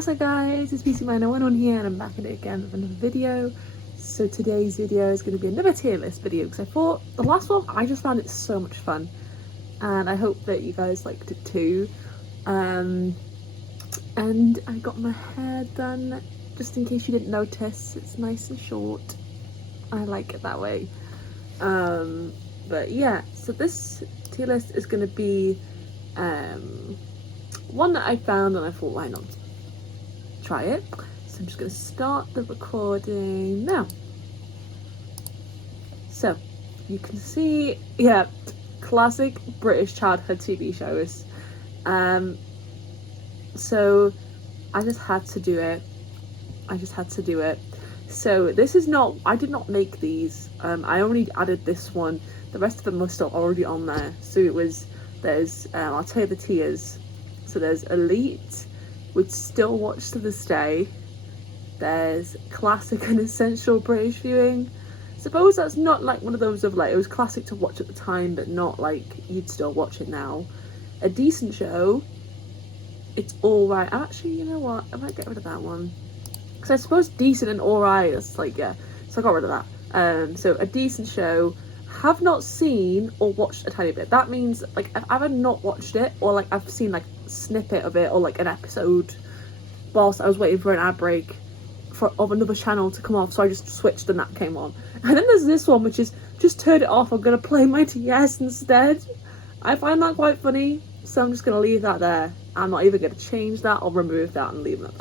What's up guys, it's PC901 here and I'm back at it again with another video. So today's video is going to be another tier list video because I thought the last one, I just found it so much fun and I hope that you guys liked it too. And I got my hair done, just in case you didn't notice. It's nice and short. I like it that way. But yeah, so this tier list is going to be one that I found and I thought, why not try it? So I'm just going to start the recording now. So you can see, yeah, classic British childhood TV shows. So I just had to do it. So this is not, I did not make these. I only added this one. The rest of them were still already on there. So it was, there's, I'll tell you the tiers. So there's Elite, which still watch to this day. There's Classic and Essential British Viewing. Suppose that's not like one of those of like, it was classic to watch at the time, but not like you'd still watch it now. A Decent Show, it's alright. Actually, you know what? I might get rid of that one. Because I suppose decent and alright, it's like, yeah. So I got rid of that. So A Decent Show, have not seen or watched a tiny bit. That means like I've either not watched it or like I've seen like a snippet of it or like an episode whilst I was waiting for an ad break of another channel to come off, so I just switched and that came on. And then there's this one which is just turn it off, I'm gonna play my TS instead. I find that quite funny, so I'm just gonna leave that there. I'm not even gonna change that or remove that and leave that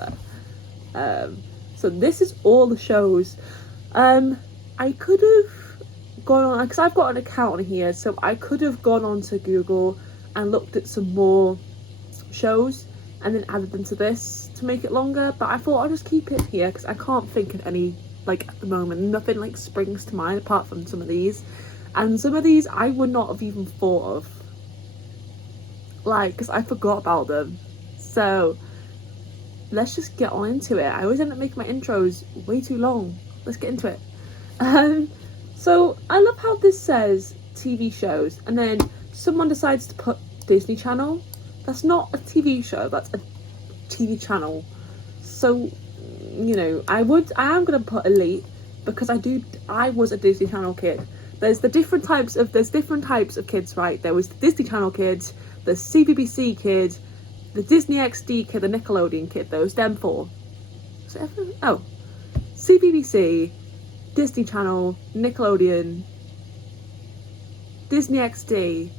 there. So this is all the shows. I could have gone on, because I've got an account on here, so I could have gone on to Google and looked at some more shows and then added them to this to make it longer, but I thought I'll just keep it here because I can't think of any, like at the moment, nothing like springs to mind apart from some of these. And some of these I would not have even thought of, like, because I forgot about them. So let's just get on into it. I always end up making my intros way too long. Let's get into it. So I love how this says TV shows and then someone decides to put Disney Channel. That's not a TV show, that's a TV channel. So, you know, I am gonna put Elite because I was a Disney Channel kid. There's different types of kids, right? There was the Disney Channel kids, the CBBC kid, the Disney XD kid, the Nickelodeon kid. Those them four. So CBBC, Disney Channel, Nickelodeon, Disney XD,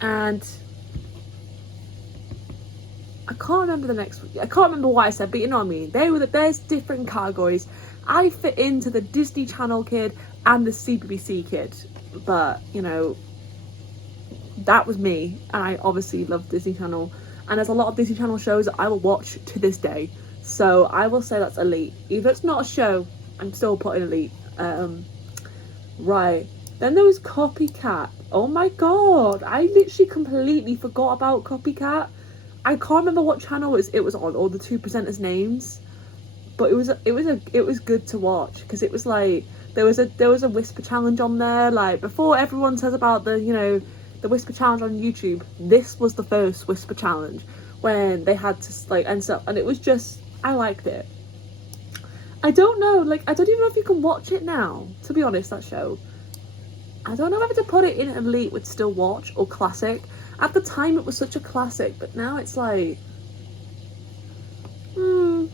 and I can't remember the next one. I can't remember what I said, but you know what I mean. There's different categories. I fit into the Disney Channel kid and the CBBC kid, but you know, that was me, and I obviously love Disney Channel. And there's a lot of Disney Channel shows that I will watch to this day. So I will say that's Elite. Even if it's not a show, I'm still putting Elite. Right. Then there was Copycat. Oh my god, I literally completely forgot about Copycat. I can't remember what channel it was on or the two presenters' names, but it was good to watch because it was like there was a whisper challenge on there. Like before everyone says about the, you know, the whisper challenge on YouTube, this was the first whisper challenge when they had to like and stuff, and it was just, I liked it. I don't know, like I don't even know if you can watch it now, to be honest. That show, I don't know whether to put it in Elite would still watch or Classic. At the time it was such a classic, but now it's like I'm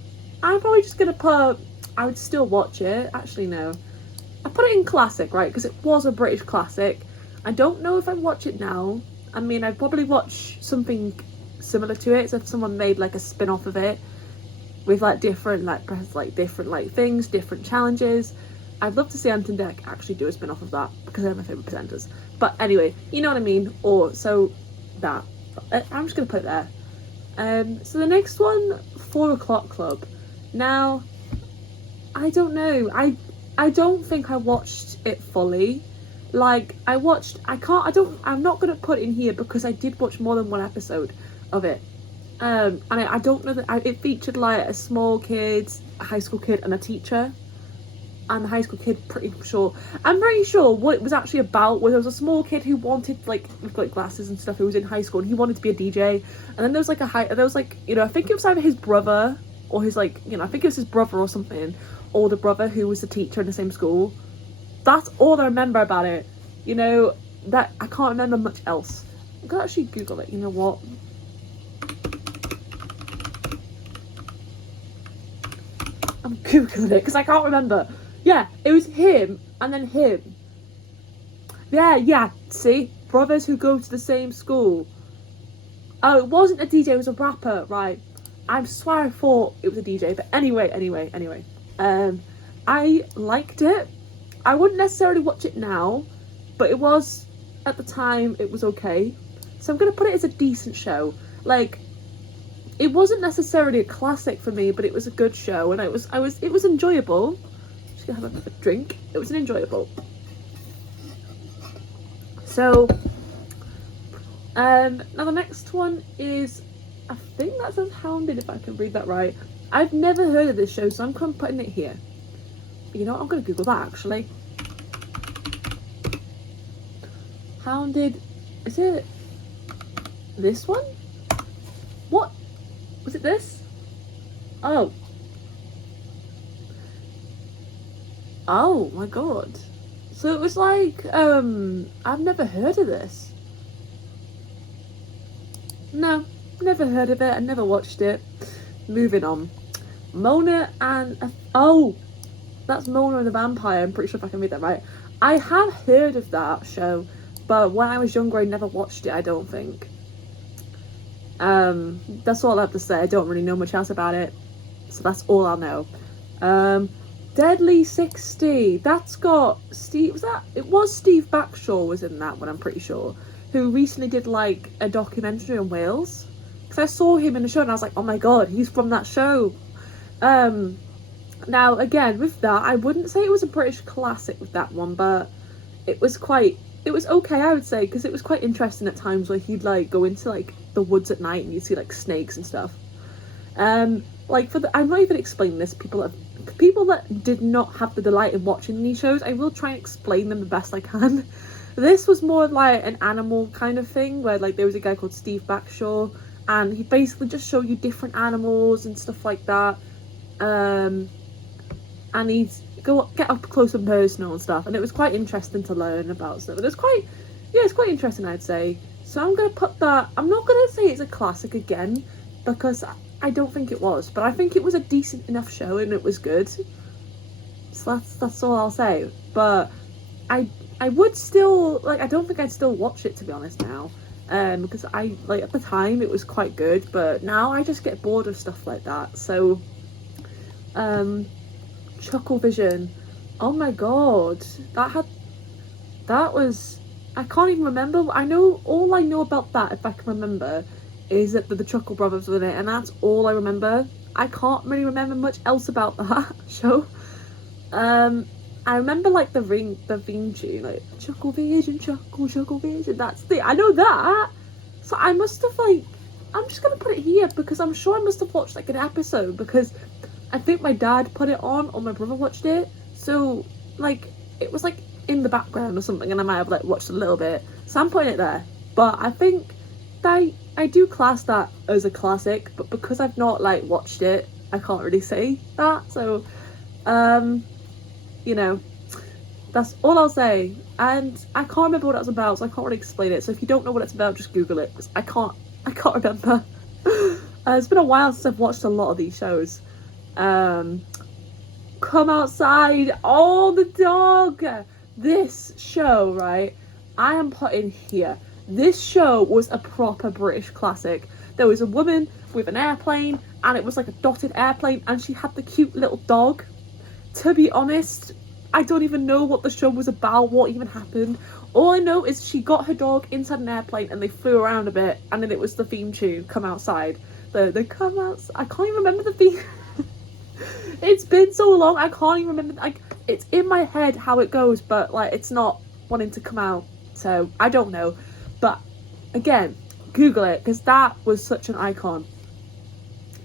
probably just gonna put, I would still watch it. Actually no, I put it in Classic, right, because it was a British classic. I don't know if I'd watch it now. I mean, I'd probably watch something similar to it, so if someone made like a spin-off of it with like different things, different challenges. I'd love to see Ant and Dec actually do a spin-off of that because they're my favourite presenters. But anyway, you know what I mean. Or so that I'm just gonna put it there. So the next one, 4 O'Clock Club. Now, I don't know. I don't think I watched it fully. Like I'm not gonna put it in here because I did watch more than one episode of it. And I don't know that it featured like a small kid, a high school kid, and a teacher. and the high school kid. I'm pretty sure what it was actually about was there was a small kid who wanted, like, with like glasses and stuff, who was in high school and he wanted to be a DJ. And then there was like I think it was either his brother or his, like, I think it was his brother or something, older brother, who was the teacher in the same school. That's all I remember about it. That I can't remember much else. I could actually Google it. You know what? I'm Googling it because I can't remember. Yeah, it was him and then him. Yeah, see? Brothers who go to the same school. Oh, it wasn't a DJ, it was a rapper, right. I swear I thought it was a DJ, but anyway. I liked it. I wouldn't necessarily watch it now, but it was, at the time, it was okay. So I'm going to put it as a decent show. Like, it wasn't necessarily a classic for me, but it was a good show, and it was enjoyable. Just gonna have a drink. It was enjoyable. So, now the next one is, I think that says Hounded, if I can read that right. I've never heard of this show, so I'm putting it here. You know what? I'm gonna Google that actually. Hounded. Is it this one? What? Was it this? Oh. Oh my god. So it was like, I've never heard of this. No, never heard of it. I never watched it. Moving on. Mona and... Oh! That's Mona and the Vampire. I'm pretty sure if I can read that right. I have heard of that show, but when I was younger I never watched it, I don't think. That's all I have to say. I don't really know much else about it, so that's all I'll know. Deadly 60. That's got Steve... It was Steve Backshaw was in that one, I'm pretty sure, who recently did like a documentary on Wales. Because I saw him in the show and I was like, oh my god, he's from that show. Now again, with that, I wouldn't say it was a British classic with that one, but it was okay, I would say, because it was quite interesting at times where he'd like go into like the woods at night and you'd see like snakes and stuff. Like I'm not even explaining this, people that did not have the delight in watching these shows, I will try and explain them the best I can. This was more like an animal kind of thing, where like there was a guy called Steve Backshaw and he basically just showed you different animals and stuff like that. And he'd get up close and personal and stuff, and it was quite interesting to learn about stuff. It's quite interesting, I'd say. So I'm gonna put that. I'm not gonna say it's a classic again, because I don't think it was, but I think it was a decent enough show and it was good. So that's all I'll say. But I would still, like, I don't think I'd still watch it, to be honest, now. Because I, like, at the time it was quite good, but now I just get bored of stuff like that. So Chucklevision, oh my god, that was, I can't even remember. All I know about that, if I can remember, is that the Chuckle Brothers were in it, and that's all I remember. I can't really remember much else about that show. I remember like the theme tune, like Chucklevision, Chucklevision. I know that. So I must have, like, I'm just gonna put it here because I'm sure I must have watched like an episode, because I think my dad put it on or my brother watched it. So like it was like in the background or something, and I might have like watched a little bit. So I'm putting it there. But I think that I do class that as a classic, but because I've not like watched it, I can't really say that. So you know, that's all I'll say. And I can't remember what it was about, so I can't really explain it. So if you don't know what it's about, just Google it, because I can't remember. It's been a while since I've watched a lot of these shows. Come Outside. Oh, the dog. This show, right, I am putting here. This show was a proper British classic. There was a woman with an airplane, and it was like a dotted airplane, and she had the cute little dog. To be honest, I don't even know what the show was about, what even happened. All I know is she got her dog inside an airplane and they flew around a bit, and then it was the theme tune, Come Outside. The Come Outside. I can't even remember the theme. It's been so long, I can't even remember. Like, it's in my head how it goes, but like it's not wanting to come out. So I don't know. But again, Google it, because that was such an icon.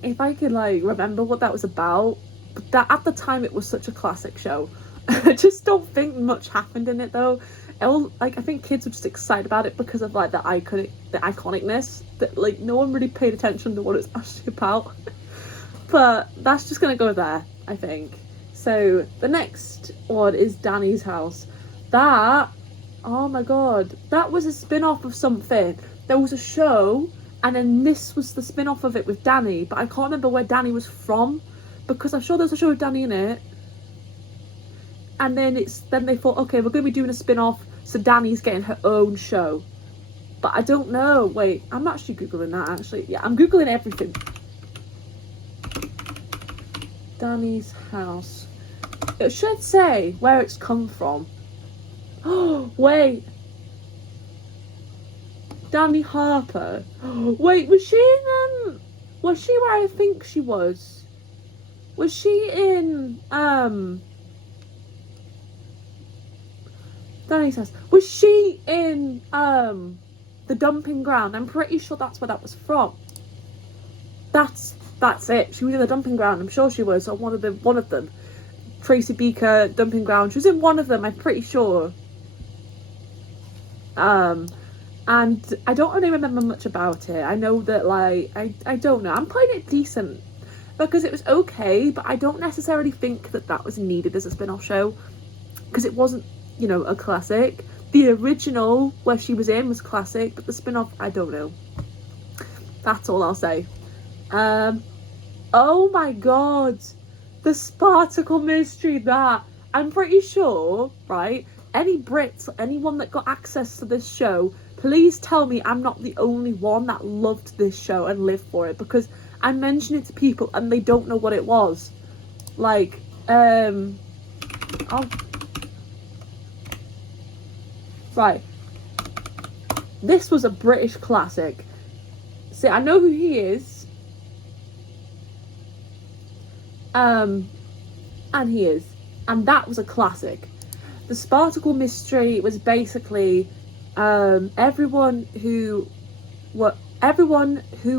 If I could like remember what that was about, but that at the time it was such a classic show. I just don't think much happened in it though. I think kids were just excited about it because of like the iconicness, that like no one really paid attention to what it's actually about. But that's just gonna go there, I think. So the next one is Danny's House. That, oh my god, that was a spin-off of something. There was a show, and then this was the spin-off of it with Danny, but I can't remember where Danny was from, because I'm sure there's a show with Danny in it. And then they thought, okay, we're going to be doing a spin-off, so Danny's getting her own show. But I don't know. Wait, I'm actually Googling that, actually. Yeah, I'm Googling everything. Danny's House. It should say where it's come from. Oh, wait. Danny Harper. Wait, was she where I think she was? Was she in, Danny's House. Was she in, The Dumping Ground? I'm pretty sure that's where that was from. That's it. She was in The Dumping Ground. I'm sure she was, or one of them. Tracy Beaker, Dumping Ground. She was in one of them, I'm pretty sure. And I don't really remember much about it. I know that, like, I don't know. I'm playing it decent because it was okay, but I don't necessarily think that was needed as a spin-off show, because it wasn't, you know, a classic. The original where she was in was classic, but the spin-off, I don't know. That's all I'll say. Oh my god, the Spartacle Mystery, that I'm pretty sure, right, any Brits, anyone that got access to this show, please tell me I'm not the only one that loved this show and lived for it, because I mention it to people and they don't know what it was. Like, right, this was a British classic. See, I know who he is. And that was a classic. The Spartacle Mystery was basically everyone who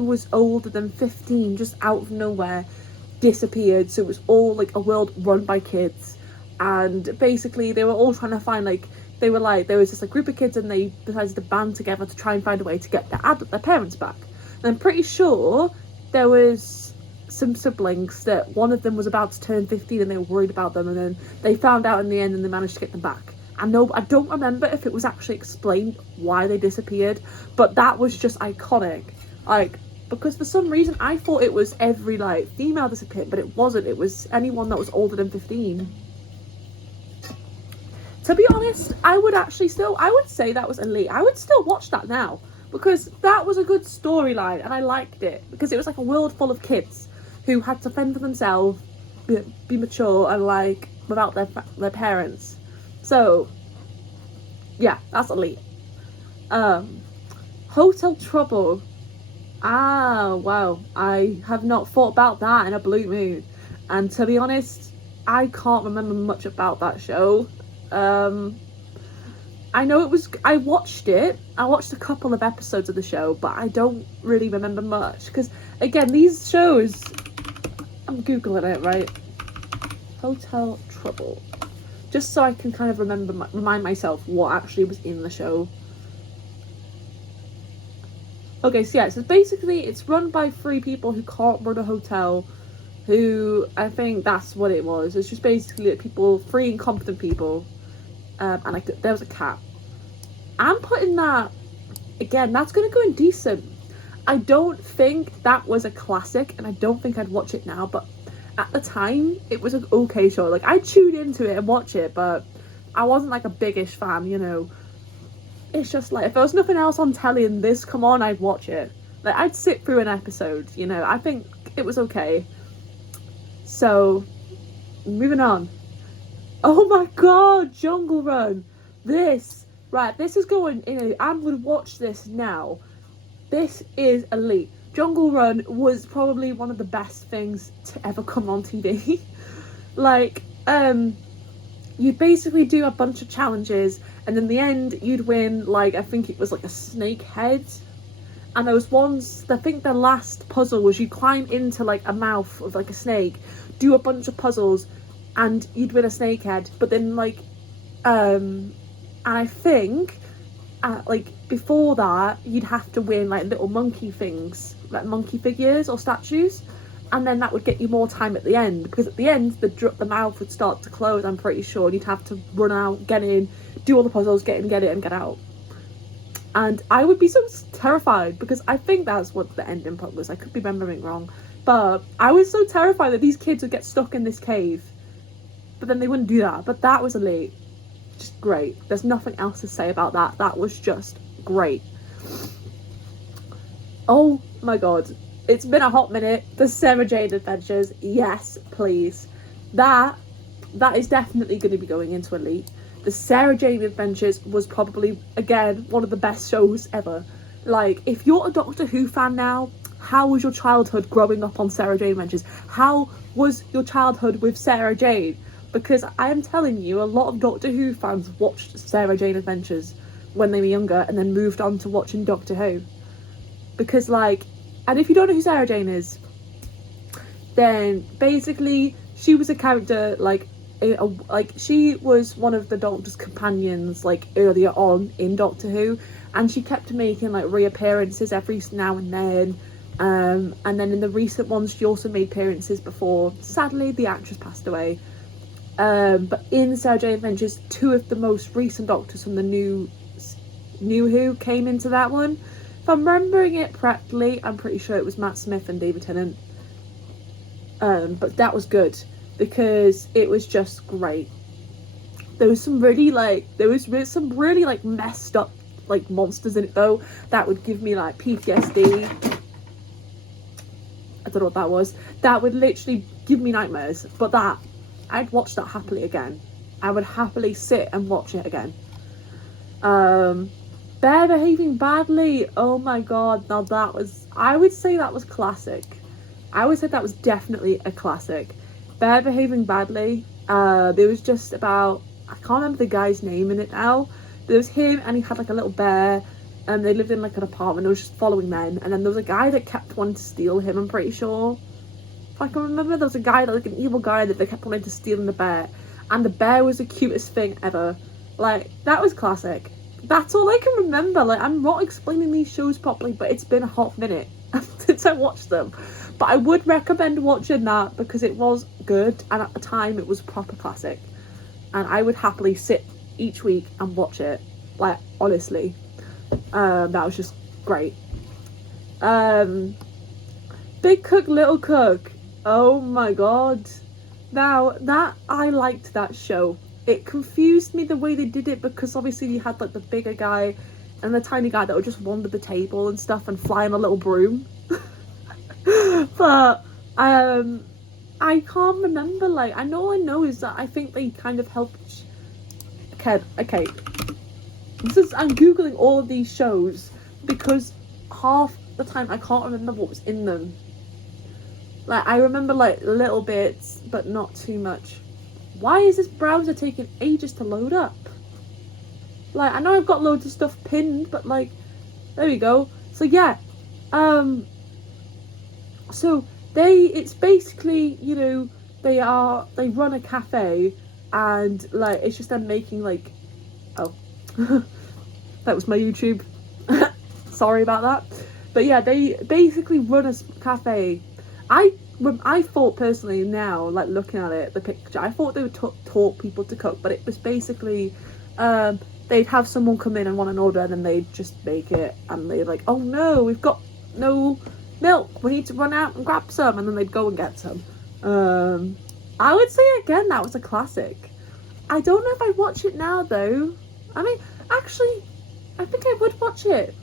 was older than 15 just out of nowhere disappeared. So it was all like a world run by kids, and basically they were all trying to find, like, there was just a group of kids, and they decided to band together to try and find a way to get their parents back. And I'm pretty sure there was some siblings that one of them was about to turn 15 and they were worried about them, and then they found out in the end and they managed to get them back. I don't remember if it was actually explained why they disappeared, but that was just iconic. Like, because for some reason I thought it was every, like, female disappeared, but it wasn't. It was anyone that was older than 15. To be honest, I would say that was elite. I would still watch that now, because that was a good storyline and I liked it, because it was like a world full of kids who had to fend for themselves, be mature, and, like, without their parents. So yeah, that's elite. Hotel Trouble. Ah, wow, I have not thought about that in a blue moon, and to be honest, I can't remember much about that show. I know I watched a couple of episodes of the show, but I don't really remember much, because again, these shows, I'm googling it, right? Hotel Trouble, just so I can kind of remind myself what actually was in the show. Okay, so yeah, so basically it's run by 3 people who can't run a hotel, who, I think that's what it was. It's just basically people, 3 incompetent people, and like there was a cat. I'm putting that, again, that's gonna go in decent. I don't think that was a classic, and I don't think I'd watch it now, but at the time it was an okay show. Like, I tuned into it and watch it, but I wasn't like a biggish fan, you know. It's just like, if there was nothing else on telly and this come on, I'd watch it. Like, I'd sit through an episode, you know. I think it was okay. So moving on. Oh my god, Jungle Run. This is going in. I'm gonna watch this now. This is elite. Jungle Run was probably one of the best things to ever come on TV. Like, you'd basically do a bunch of challenges, and in the end you'd win, like, I think it was like a snake head, and there was ones, I think the last puzzle was you climb into like a mouth of like a snake, do a bunch of puzzles, and you'd win a snake head. But then like, and I think like before that you'd have to win like little monkey things, like monkey figures or statues, and then that would get you more time at the end, because at the end the mouth would start to close, I'm pretty sure, and you'd have to run out, get in, do all the puzzles, get in, get it, and get out. And I would be so terrified, because I think that's what the ending part was. I could be remembering wrong, but I was so terrified that these kids would get stuck in this cave, but then they wouldn't do that. But that was elite. Just great. There's nothing else to say about that. That was just great. Oh my god. It's been a hot minute. The Sarah Jane Adventures. Yes, please. That is definitely going to be going into elite. The Sarah Jane Adventures was probably, again, one of the best shows ever. Like, if you're a Doctor Who fan now, how was your childhood growing up on Sarah Jane Adventures? How was your childhood with Sarah Jane? Because I am telling you, a lot of Doctor Who fans watched Sarah Jane Adventures when they were younger and then moved on to watching Doctor Who. Because, like, and if you don't know who Sarah Jane is, then basically she was a character, like she was one of the Doctor's companions, like, earlier on in Doctor Who, and she kept making, like, reappearances every now and then. And then in the recent ones, she also made appearances before, sadly, the actress passed away. But in Sarah Jane Adventures, two of the most recent Doctors from the new Who came into that one. If I'm remembering it correctly, I'm pretty sure it was Matt Smith and David Tennant. But that was good, because it was just great. There was some really messed up, like, monsters in it though, that would give me, like, PTSD. I don't know what that was. That would literally give me nightmares. But I'd watch that happily again. I would happily sit and watch it again. Bear Behaving Badly. Oh my god. Now I would say that was classic. I would say that was definitely a classic. Bear Behaving Badly. There was just about, I can't remember the guy's name in it now. There was him, and he had like a little bear, and they lived in like an apartment. It was just following men, and then there was a guy that kept wanting to steal him, I'm pretty sure. If I can remember, there was a guy, like an evil guy, that they kept wanting to steal the bear, and the bear was the cutest thing ever. Like, that was classic. That's all I can remember. Like, I'm not explaining these shows properly, but it's been a hot minute since I watched them. But I would recommend watching that, because it was good, and at the time it was proper classic, and I would happily sit each week and watch it. Like, honestly, that was just great. Big Cook, Little Cook. Oh my god. Now, I liked that show. It confused me the way they did it, because obviously you had like the bigger guy and the tiny guy that would just wander the table and stuff and fly on a little broom. But I can't remember. Like, I know is that I think they kind of helped. Okay. I'm googling all of these shows, because half the time I can't remember what was in them. Like, I remember like little bits, but not too much. Why is this browser taking ages to load up? Like, I know I've got loads of stuff pinned, but like, there we go. So yeah, so it's basically, you know, they run a cafe, and like, it's just them making like, oh, that was my YouTube. Sorry about that. But yeah, they basically run a cafe. I thought personally, now, like, looking at it, the picture, I thought they would taught people to cook, but it was basically, they'd have someone come in and want an order, and then they'd just make it, and they're like, oh no, we've got no milk, we need to run out and grab some, and then they'd go and get some. I would say, again, that was a classic. I don't know if I'd watch it now, though. I mean, actually, I think I would watch it.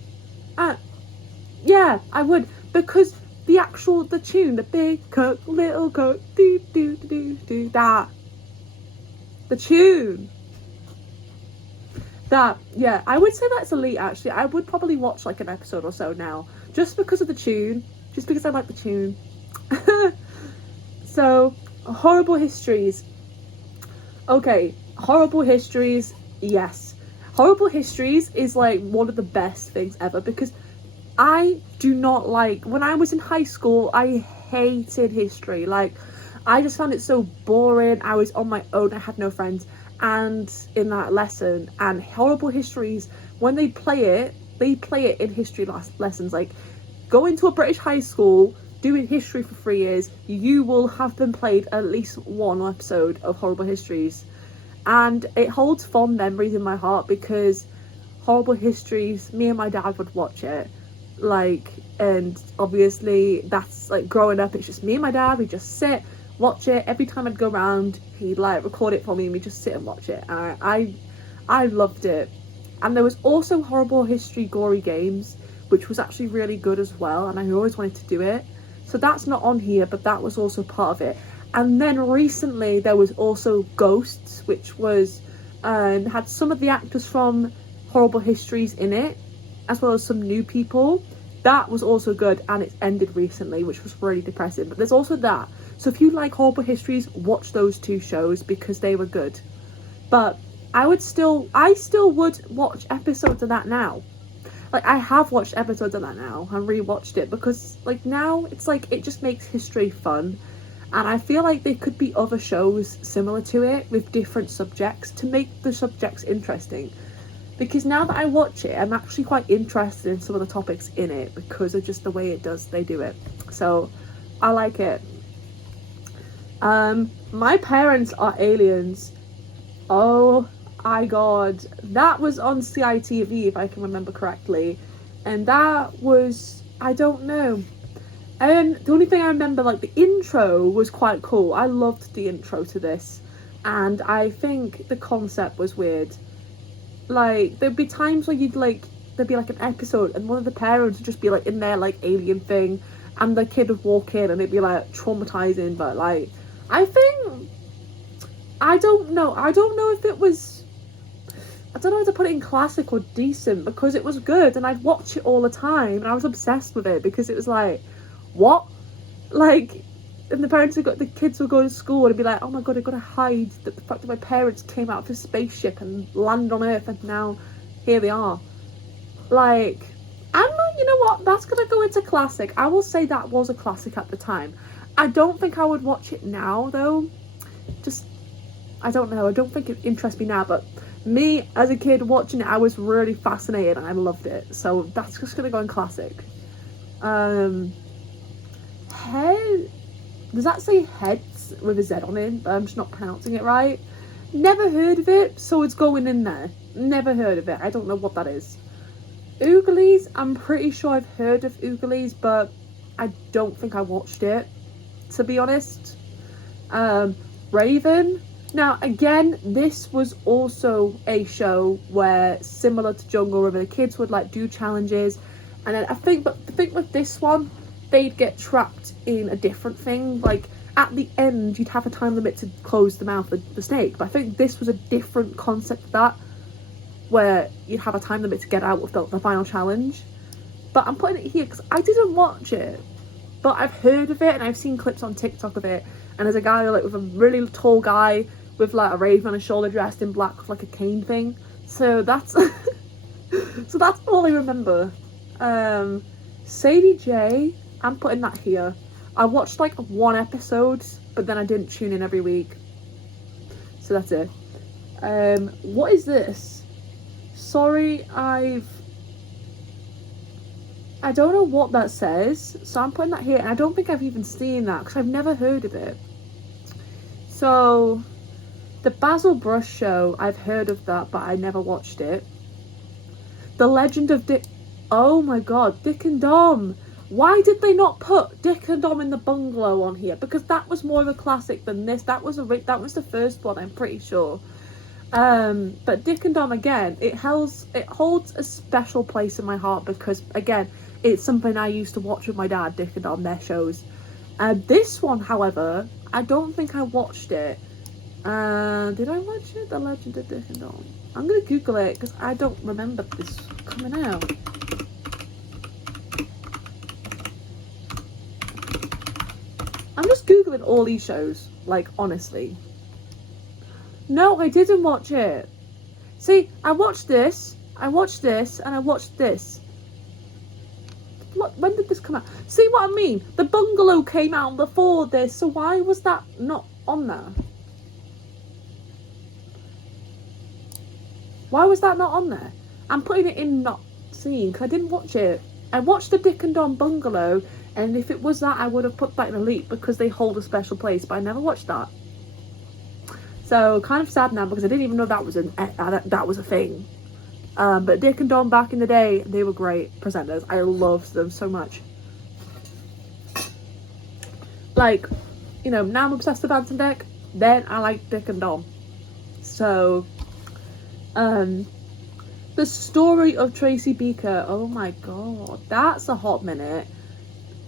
Yeah, I would, because the tune, the Big Cook, Little Cook, do do do do, that, the tune, that, yeah, I would say that's elite. Actually, I would probably watch like an episode or so now, just because of the tune, just because I like the tune. So, Horrible Histories. Okay, Horrible Histories, yes. Horrible Histories is like one of the best things ever, because I do not like, when I was in high school, I hated history. Like, I just found it so boring. I was on my own, I had no friends, and in that lesson, and Horrible Histories, when they play it in history lessons. Like, go into a British high school doing history for 3 years, you will have been played at least one episode of Horrible Histories, and it holds fond memories in my heart because Horrible Histories, me and my dad would watch it, like, and obviously that's like growing up, it's just me and my dad, we just sit, watch it. Every time I'd go around, he'd like record it for me and we just sit and watch it, and I loved it. And there was also Horrible History Gory Games, which was actually really good as well, and I always wanted to do it, so that's not on here, but that was also part of it. And then recently there was also Ghosts, which was had some of the actors from Horrible Histories in it, as well as some new people. That was also good, and it's ended recently, which was really depressing. But there's also that. So if you like Horrible Histories, watch those 2 shows because they were good. But I still would watch episodes of that now. Like, I have watched episodes of that now and rewatched it because, like, now it's like it just makes history fun. And I feel like there could be other shows similar to it with different subjects to make the subjects interesting. Because now that I watch it, I'm actually quite interested in some of the topics in it because of just the way they do it. So I like it. My Parents Are Aliens. Oh my god, that was on CITV if I can remember correctly, and that was, I don't know. And the only thing I remember, like, the intro was quite cool. I loved the intro to this, and I think the concept was weird. Like, there'd be times where there'd be like an episode and one of the parents would just be like in their like alien thing, and the kid would walk in and it'd be like traumatizing. But like, I don't know if it was, I don't know how to put it in classic or decent, because it was good and I'd watch it all the time and I was obsessed with it because it was like, what? Like, and the kids would go to school and be like, oh my god, I've got to hide the fact that my parents came out of a spaceship and landed on Earth and now here they are. Like, you know what, that's gonna go into classic. I will say that was a classic at the time. I don't think I would watch it now though. Just, I don't know, I don't think it interests me now, but me as a kid watching it, I was really fascinated and I loved it. So that's just gonna go in classic. Does that say Heads with a Z on it? I'm just not pronouncing it right. Never heard of it, so it's going in there. Never heard of it. I don't know what that is. Ooglies, I'm pretty sure I've heard of Ooglies, but I don't think I watched it, to be honest. Raven. Now, again, this was also a show where, similar to Jungle River, the kids would like do challenges, and then I think with this one, they'd get trapped in a different thing. Like, at the end, you'd have a time limit to close the mouth of the snake. But I think this was a different concept of that, where you'd have a time limit to get out of the final challenge. But I'm putting it here because I didn't watch it, but I've heard of it and I've seen clips on TikTok of it. And there's a guy like with a really tall guy with like a raven on his shoulder, dressed in black with like a cane thing. So that's so that's all I remember. Sadie J, I'm putting that here. I watched like 1 episode, but then I didn't tune in every week. So that's it. What is this? Sorry, I don't know what that says, so I'm putting that here, and I don't think I've even seen that because I've never heard of it. So, the Basil Brush Show, I've heard of that, but I never watched it. The Legend of Dick. Oh my god, Dick and Dom. Why did they not put Dick and Dom in the Bungalow on here? Because that was more of a classic than this. That was the first one, I'm pretty sure. But Dick and Dom, again, it holds a special place in my heart because, again, it's something I used to watch with my dad, Dick and Dom, their shows. This one, however, I don't think I watched it. Did I watch it? The Legend of Dick and Dom. I'm gonna Google it because I don't remember this coming out. I'm just Googling all these shows, like, honestly. No, I didn't watch it. See, I watched this, and I watched this. when did this come out? See what I mean? The bungalow came out before this, so why was that not on there? Why was that not on there? I'm putting it in not seen because I didn't watch it. I watched the Dick and Dom bungalow, and if it was that, I would have put that in Elite because they hold a special place, but I never watched that. So kind of sad now because I didn't even know that was a thing. But Dick and Dom back in the day, they were great presenters. I loved them so much. Like, you know, now I'm obsessed with Ant and Dec. Then I like Dick and Dom. So, the story of Tracy Beaker. Oh my god, that's a hot minute.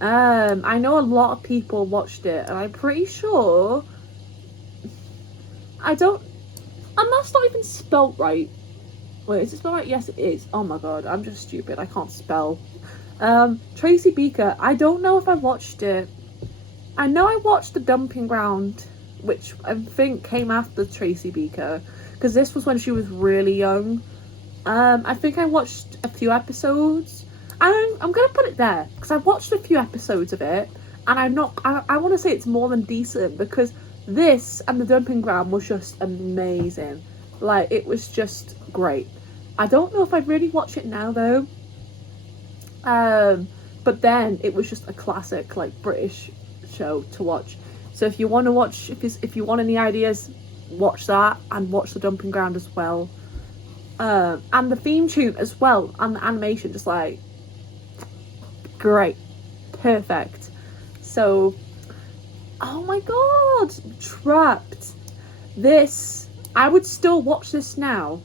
I know a lot of people watched it, and I'm pretty sure. That's not even spelt right. Wait, is it spelled right? Yes, it is. Oh my god, I'm just stupid. I can't spell. Tracy Beaker. I don't know if I watched it. I know I watched The Dumping Ground, which I think came after Tracy Beaker, because this was when she was really young. I think I watched a few episodes. I'm gonna put it there because I watched a few episodes of it, and I want to say it's more than decent because this and The Dumping Ground was just amazing. Like, it was just great. I don't know if I'd really watch it now though. But then it was just a classic, like, British show to watch. So if you want to watch, if you want any ideas, watch that and watch The Dumping Ground as well. And the theme tune as well, and the animation, just like great, perfect. So, oh my god, Trapped. This, I would still watch this now.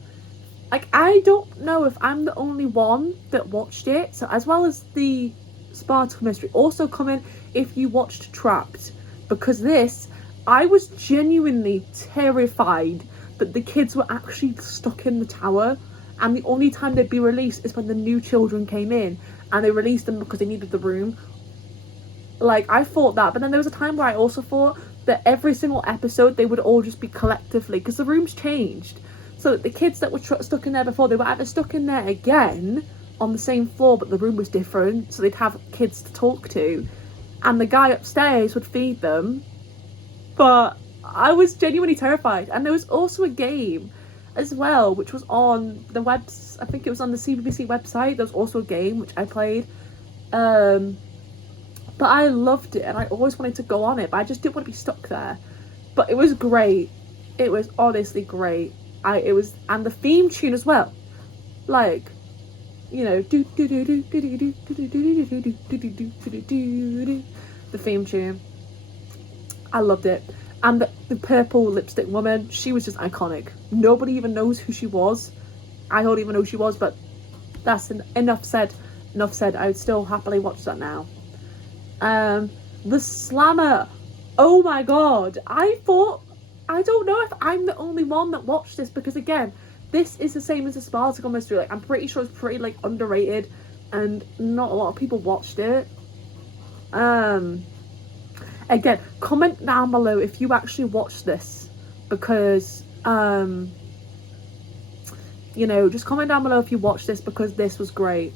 Like, I don't know if I'm the only one that watched it. So as well as the Spartacus Mystery, also come in if you watched Trapped, because this, I was genuinely terrified that the kids were actually stuck in the tower, and the only time they'd be released is when the new children came in, and they released them because they needed the room. Like, I thought that, but then there was a time where I also thought that every single episode they would all just be collectively, because the rooms changed, so that the kids that were stuck in there before, they were either stuck in there again on the same floor but the room was different, so they'd have kids to talk to, and the guy upstairs would feed them. But I was genuinely terrified. And there was also a game as well, which was on the webs. I think it was on the CBBC website. There was also a game which I played. But I loved it, and I always wanted to go on it, but I just didn't want to be stuck there. But it was great. It was honestly great. And the theme tune as well. Like, you know, the theme tune. I loved it. And the purple lipstick woman, she was just iconic. Nobody even knows who she was. I don't even know who she was, but that's enough said. Enough said. I would still happily watch that now. The Slammer. Oh my god. I don't know if I'm the only one that watched this, because again, this is the same as the Spartacus Mystery. Like, I'm pretty sure it's pretty, like, underrated, and not a lot of people watched it. Again, comment down below if you actually watched this, because you know, just comment down below if you watched this, because this was great.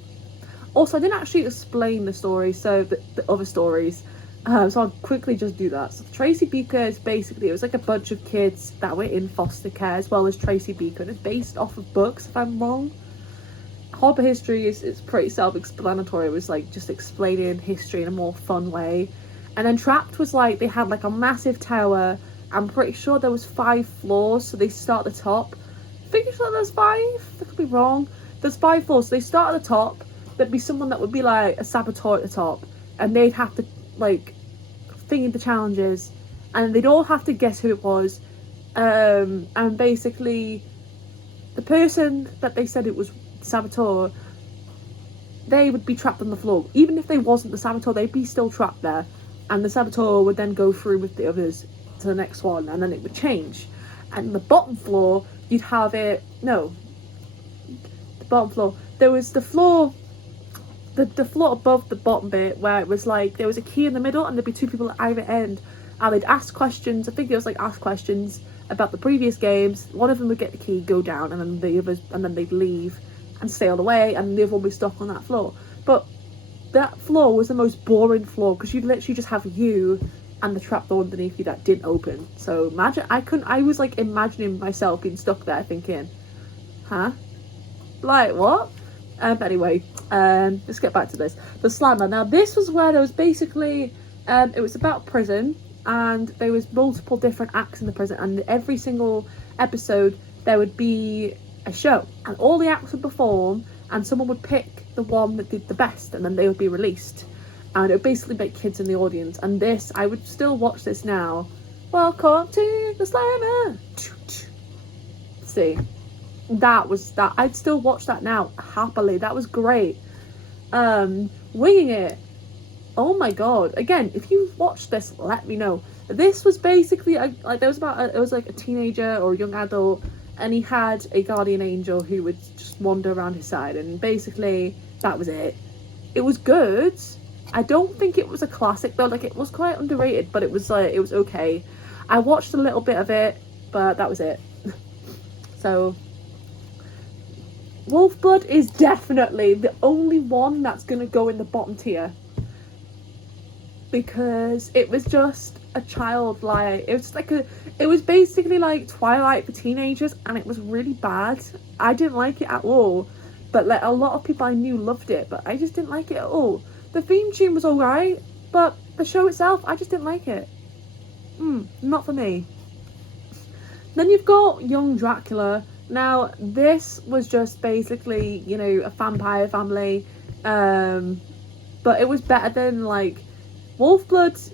Also, I didn't actually explain the story, so the other stories, so I'll quickly just do that. So Tracy Beaker is basically, it was like a bunch of kids that were in foster care as well as Tracy Beaker, and it's based off of books, if I'm wrong. Harbor History is pretty self-explanatory. It was like just explaining history in a more fun way. And then Trapped was like, they had like a massive tower. I'm pretty sure there was 5 floors, so they start at the top. I think it's like there's 5, I could be wrong. There's 5 floors, so they start at the top. There'd be someone that would be like a saboteur at the top, and they'd have to like think the challenges, and they'd all have to guess who it was. And basically, the person that they said it was the saboteur, they would be trapped on the floor. Even if they wasn't the saboteur, they'd be still trapped there. And the saboteur would then go through with the others to the next one, and then it would change. And the bottom floor, you'd have it, no, the bottom floor, there was the floor, the floor above the bottom bit, where it was like, there was a key in the middle, and there'd be 2 people at either end, and they'd ask questions. I think it was like ask questions about the previous games. One of them would get the key, go down, and then the others, and then they'd leave and sail away, and the other one would be stuck on that floor. But that floor was the most boring floor because you'd literally just have you and the trapdoor underneath you that didn't open. So imagine, I was like imagining myself being stuck there thinking, huh? Like what? But anyway, let's get back to this. The Slammer. Now this was where there was basically, it was about prison, and there was multiple different acts in the prison, and every single episode there would be a show, and all the acts would perform, and someone would pick the one that did the best, and then they would be released. And it would basically make kids in the audience. And this, I would still watch this now. Welcome to the Slammer. See, that was that. I'd still watch that now happily. That was great. Winging It. Oh my god. Again, if you watched this, let me know. This was basically like there was it was like a teenager or a young adult, and he had a guardian angel who would just wander around his side, and basically that was it. It was good. I don't think it was a classic though. Like, it was quite underrated, but it was okay. I watched a little bit of it, but that was it. So Wolfblood is definitely the only one that's gonna go in the bottom tier, because it was just a child, like it was basically like Twilight for teenagers, and it was really bad. I didn't like it at all, but like a lot of people I knew loved it, but I just didn't like it at all. The theme tune was alright, but the show itself, I just didn't like it. Not for me. Then you've got Young Dracula. Now this was just basically, you know, a vampire family, but it was better than like Wolfblood.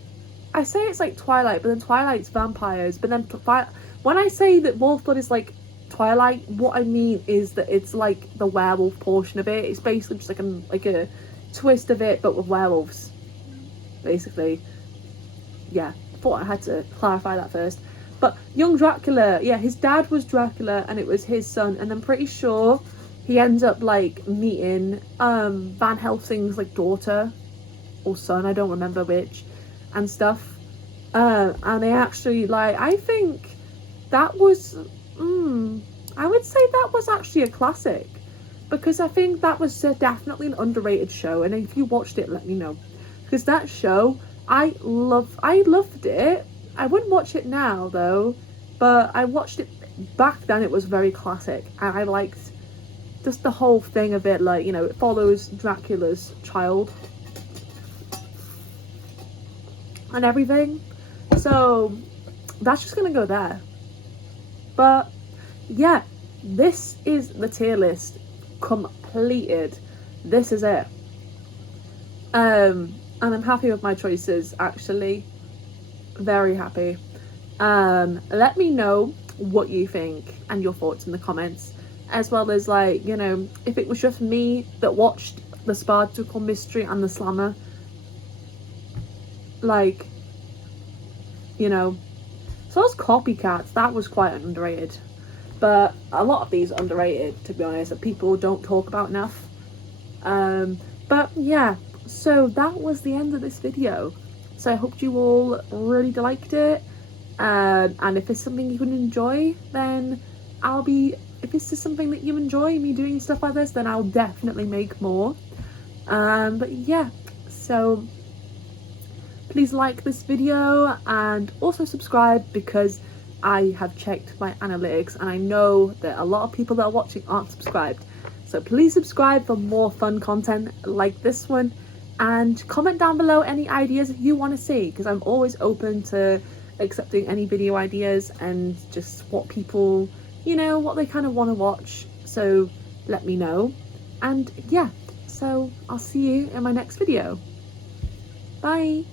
I say it's like Twilight, but then Twilight's vampires. But then when I say that Wolfblood is like Twilight, what I mean is that it's like the werewolf portion of it. It's basically just like a twist of it, but with werewolves, basically. Yeah, I thought I had to clarify that first. But Young Dracula, yeah, his dad was Dracula and it was his son, and I'm pretty sure he ends up like meeting Van Helsing's like daughter or son, I don't remember which, and stuff. And they actually, like, I think that was I would say that was actually a classic, because I think that was definitely an underrated show. And if you watched it, let me know, because that show, I loved it. I wouldn't watch it now though, but I watched it back then. It was very classic, and I liked just the whole thing of it. Like, you know, it follows Dracula's child and everything, so that's just gonna go there. But yeah, this is the tier list completed. This is it. And I'm happy with my choices, actually. Very happy. Let me know what you think and your thoughts in the comments, as well as, like, you know, if it was just me that watched the Spartacus Mystery and the Slammer, like, you know. So those Copycats, that was quite underrated, but a lot of these are underrated, to be honest, that people don't talk about enough. But yeah, so that was the end of this video. So I hope you all really liked it, and if it's something you can enjoy, then if this is something that you enjoy, me doing stuff like this, then I'll definitely make more. But yeah, so please like this video and also subscribe, because I have checked my analytics and I know that a lot of people that are watching aren't subscribed. So please subscribe for more fun content like this one, and comment down below any ideas you want to see, because I'm always open to accepting any video ideas and just what people, you know, what they kind of want to watch. So let me know. And yeah, so I'll see you in my next video. Bye.